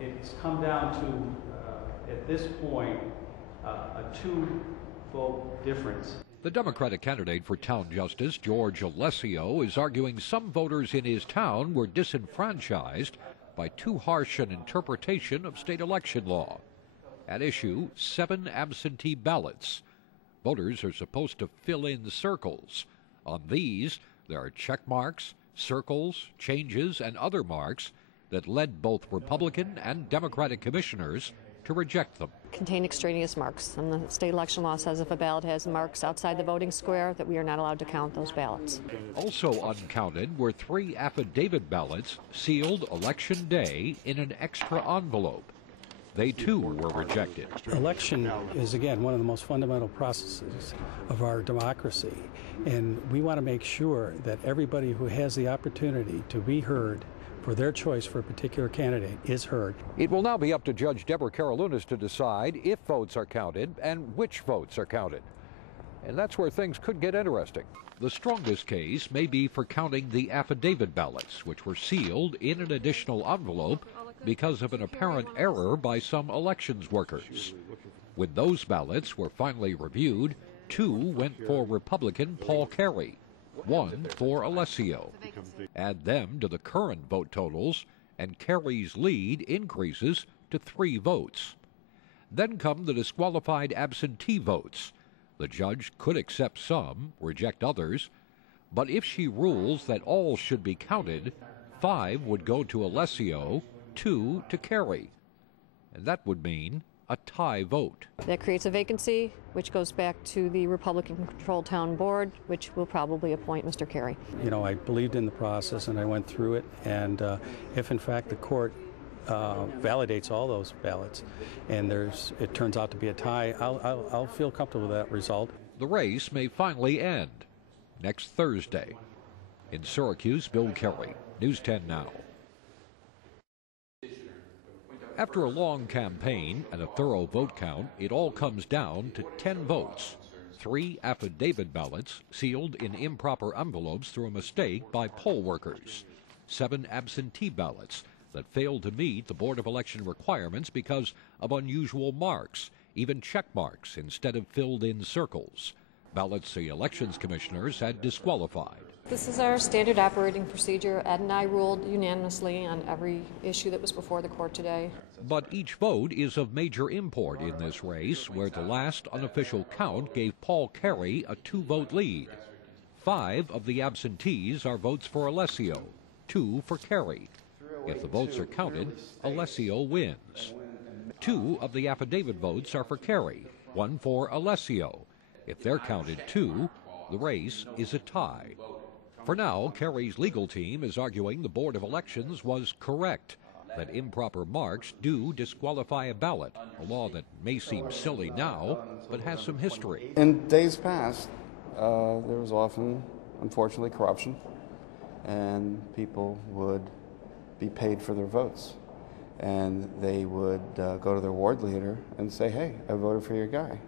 It's come down to, at this point, a 2-vote difference. The Democratic candidate for town justice, George Alessio, is arguing some voters in his town were disenfranchised by too harsh an interpretation of state election law. At issue, 7 absentee ballots. Voters are supposed to fill in circles. On these, there are check marks, circles, changes, and other marks that led both Republican and Democratic commissioners to reject them. Contain extraneous marks, and the state election law says if a ballot has marks outside the voting square that we are not allowed to count those ballots. Also uncounted were 3 affidavit ballots sealed Election Day in an extra envelope. They too were rejected. Election is, again, one of the most fundamental processes of our democracy, and we want to make sure that everybody who has the opportunity to be heard for their choice for a particular candidate is heard. It will now be up to Judge Deborah Karolounis to decide if votes are counted and which votes are counted. And that's where things could get interesting. The strongest case may be for counting the affidavit ballots, which were sealed in an additional envelope because of an apparent error by some elections workers. When those ballots were finally reviewed, 2 went for Republican Paul Carey, 1 for Alessio. Add them to the current vote totals, and Carey's lead increases to 3 votes. Then come the disqualified absentee votes. The judge could accept some, reject others, but if she rules that all should be counted, 5 would go to Alessio, 2 to Carey. And that would mean a tie vote. That creates a vacancy, which goes back to the Republican-controlled town board, which will probably appoint Mr. Carey. You know, I believed in the process and I went through it, and if in fact the court validates all those ballots and it turns out to be a tie, I'll feel comfortable with that result. The race may finally end next Thursday. In Syracuse, Bill Kelly, News 10 Now. After a long campaign and a thorough vote count, it all comes down to 10 votes. 3 affidavit ballots sealed in improper envelopes through a mistake by poll workers. 7 absentee ballots that failed to meet the Board of Election requirements because of unusual marks, even check marks instead of filled-in circles. Ballots the elections commissioners had disqualified. This is our standard operating procedure. Ed and I ruled unanimously on every issue that was before the court today. But each vote is of major import in this race, where the last unofficial count gave Paul Carey a 2-vote lead. 5 of the absentees are votes for Alessio, 2 for Carey. If the votes are counted, Alessio wins. 2 of the affidavit votes are for Carey, 1 for Alessio. If they're counted too, the race is a tie. For now, Carey's legal team is arguing the Board of Elections was correct, that improper marks do disqualify a ballot, a law that may seem silly now, but has some history. In days past, there was often, unfortunately, corruption, and people would be paid for their votes. And they would go to their ward leader and say, "Hey, I voted for your guy."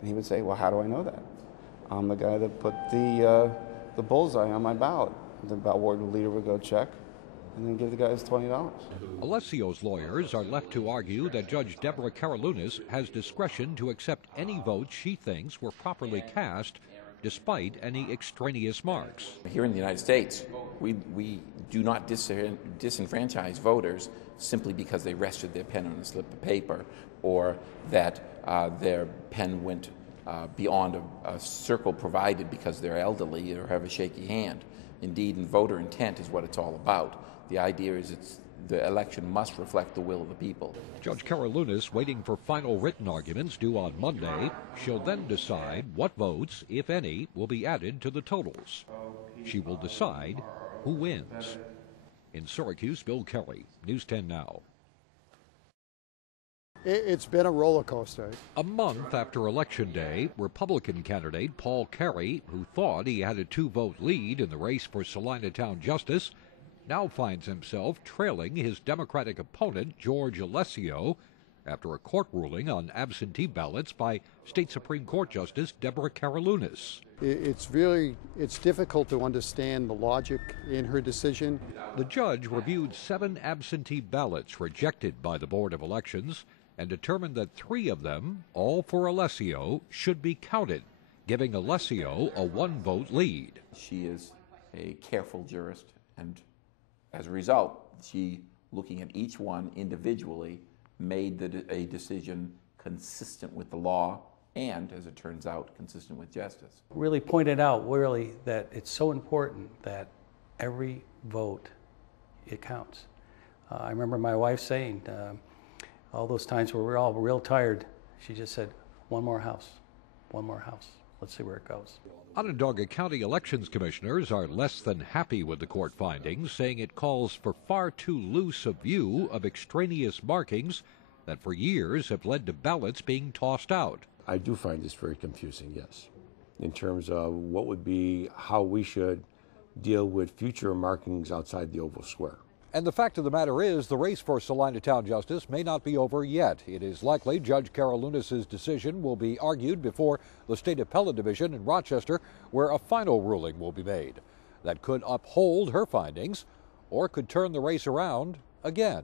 And he would say, "Well, how do I know that? I'm the guy that put the bullseye on my ballot." The ward leader would go check and then give the guys $20. Alessio's lawyers are left to argue that Judge Deborah Karolounis has discretion to accept any votes she thinks were properly cast despite any extraneous marks. Here in the United States, we do not disenfranchise voters simply because they rested their pen on a slip of paper or that their pen went beyond a circle provided because they're elderly or have a shaky hand. Indeed, voter intent is what it's all about. The idea is the election must reflect the will of the people. Judge Karolounis waiting for final written arguments due on Monday. She'll then decide what votes, if any, will be added to the totals. She will decide who wins. In Syracuse, Bill Kelly, News 10 Now. It's been a roller coaster. A month after Election Day, Republican candidate Paul Carey, who thought he had a 2-vote lead in the race for Salina Town Justice, now finds himself trailing his Democratic opponent, George Alessio, after a court ruling on absentee ballots by State Supreme Court Justice Deborah Karoulounis. It's difficult to understand the logic in her decision. The judge reviewed 7 absentee ballots rejected by the Board of Elections and determined that 3 of them, all for Alessio, should be counted, giving Alessio a 1-vote lead. She is a careful jurist, and as a result, she, looking at each one individually, made a decision consistent with the law and, as it turns out, consistent with justice. Really pointed out that it's so important that every vote, it counts. I remember my wife saying, all those times where we were all real tired, she just said, one more house, let's see where it goes. Onondaga County Elections Commissioners are less than happy with the court findings, saying it calls for far too loose a view of extraneous markings that for years have led to ballots being tossed out. I do find this very confusing, yes, in terms of what would be how we should deal with future markings outside the oval square. And the fact of the matter is, the race for Salina Town Justice may not be over yet. It is likely Judge Karoulounis' decision will be argued before the State Appellate Division in Rochester, where a final ruling will be made that could uphold her findings or could turn the race around again,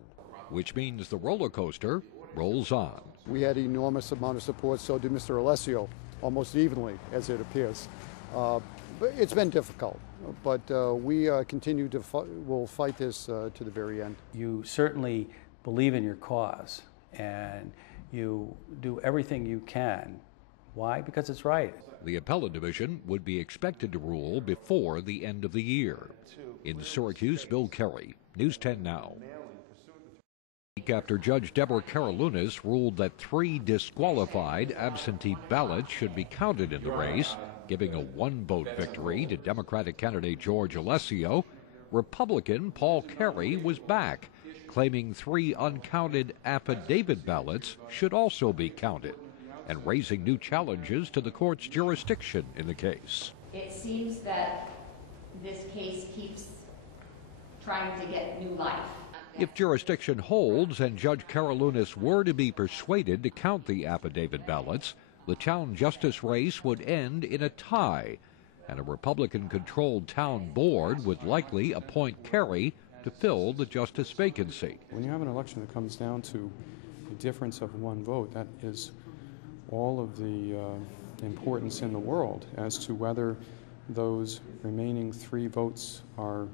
which means the roller coaster rolls on. We had enormous amount of support, so did Mr. Alessio, almost evenly, as it appears. But it's been difficult, but we continue to we'll fight this to the very end. You certainly believe in your cause, and you do everything you can. Why? Because it's right. The Appellate Division would be expected to rule before the end of the year. In Syracuse, Bill Kerry, News 10 Now. After Judge Deborah Karoulounis ruled that 3 disqualified absentee ballots should be counted in the race, giving a 1-vote victory to Democratic candidate George Alessio, Republican Paul Kerry was back, claiming 3 uncounted affidavit ballots should also be counted, and raising new challenges to the court's jurisdiction in the case. It seems that this case keeps trying to get new life. If jurisdiction holds and Judge Karoulounis were to be persuaded to count the affidavit ballots, the town justice race would end in a tie, and a Republican-controlled town board would likely appoint Kerry to fill the justice vacancy. When you have an election that comes down to a difference of 1 vote, that is all of the importance in the world as to whether those remaining 3 votes are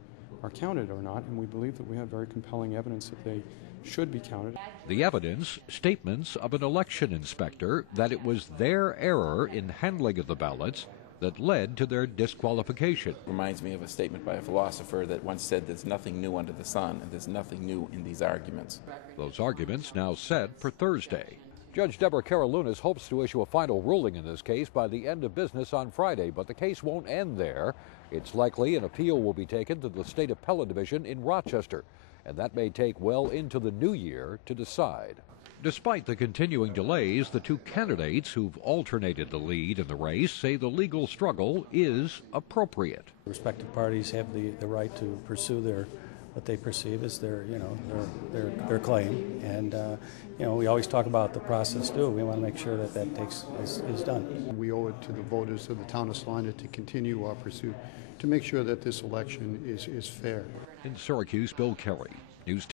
counted or not, and we believe that we have very compelling evidence that they should be counted. The evidence, statements of an election inspector that it was their error in handling of the ballots that led to their disqualification. Reminds me of a statement by a philosopher that once said there's nothing new under the sun, and there's nothing new in these arguments. Those arguments now set for Thursday. Judge Deborah Karoulounis hopes to issue a final ruling in this case by the end of business on Friday, but the case won't end there. It's likely an appeal will be taken to the State Appellate Division in Rochester, and that may take well into the new year to decide. Despite the continuing delays, the 2 candidates who've alternated the lead in the race say the legal struggle is appropriate. Respective parties have the right to pursue what they perceive as their claim, and we always talk about the process too. We want to make sure that is done. We owe it to the voters of the town of Salina to continue our pursuit to make sure that this election is fair. In Syracuse, Bill Kerry, News 10.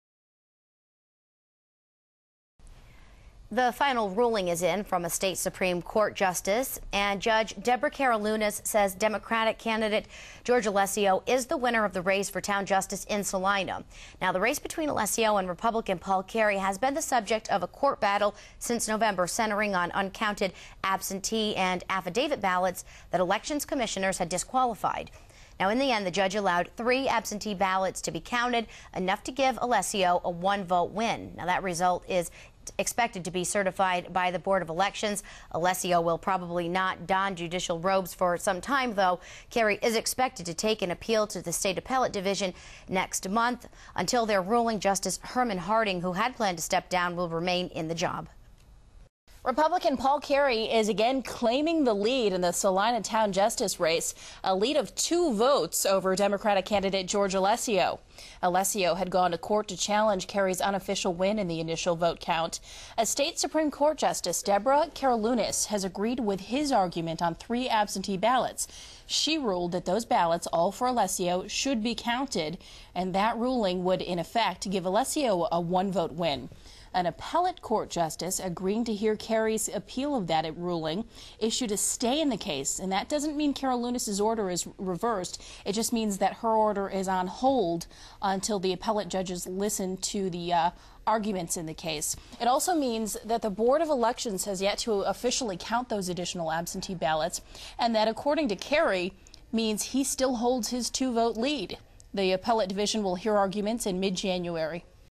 The final ruling is in from a state Supreme Court justice, and Judge Deborah Karoulounis says Democratic candidate George Alessio is the winner of the race for town justice in Salina. Now, the race between Alessio and Republican Paul Kerry has been the subject of a court battle since November, centering on uncounted absentee and affidavit ballots that elections commissioners had disqualified. Now, in the end, the judge allowed 3 absentee ballots to be counted, enough to give Alessio a 1-vote win. Now, that result is expected to be certified by the Board of Elections. Alessio will probably not don judicial robes for some time, though. Kerry is expected to take an appeal to the State Appellate Division next month. Until their ruling, Justice Herman Harding, who had planned to step down, will remain in the job. Republican Paul Carey is again claiming the lead in the Salina Town Justice race, a lead of 2 votes over Democratic candidate George Alessio. Alessio had gone to court to challenge Carey's unofficial win in the initial vote count. A state Supreme Court Justice, Deborah Karolounis, has agreed with his argument on 3 absentee ballots. She ruled that those ballots, all for Alessio, should be counted, and that ruling would, in effect, give Alessio a 1-vote win. An appellate court justice, agreeing to hear Carey's appeal of that ruling, issued a stay in the case. And that doesn't mean Karolounis' order is reversed. It just means that her order is on hold until the appellate judges listen to the arguments in the case. It also means that the Board of Elections has yet to officially count those additional absentee ballots, and that, according to Carey, means he still holds his 2-vote lead. The appellate division will hear arguments in mid-January.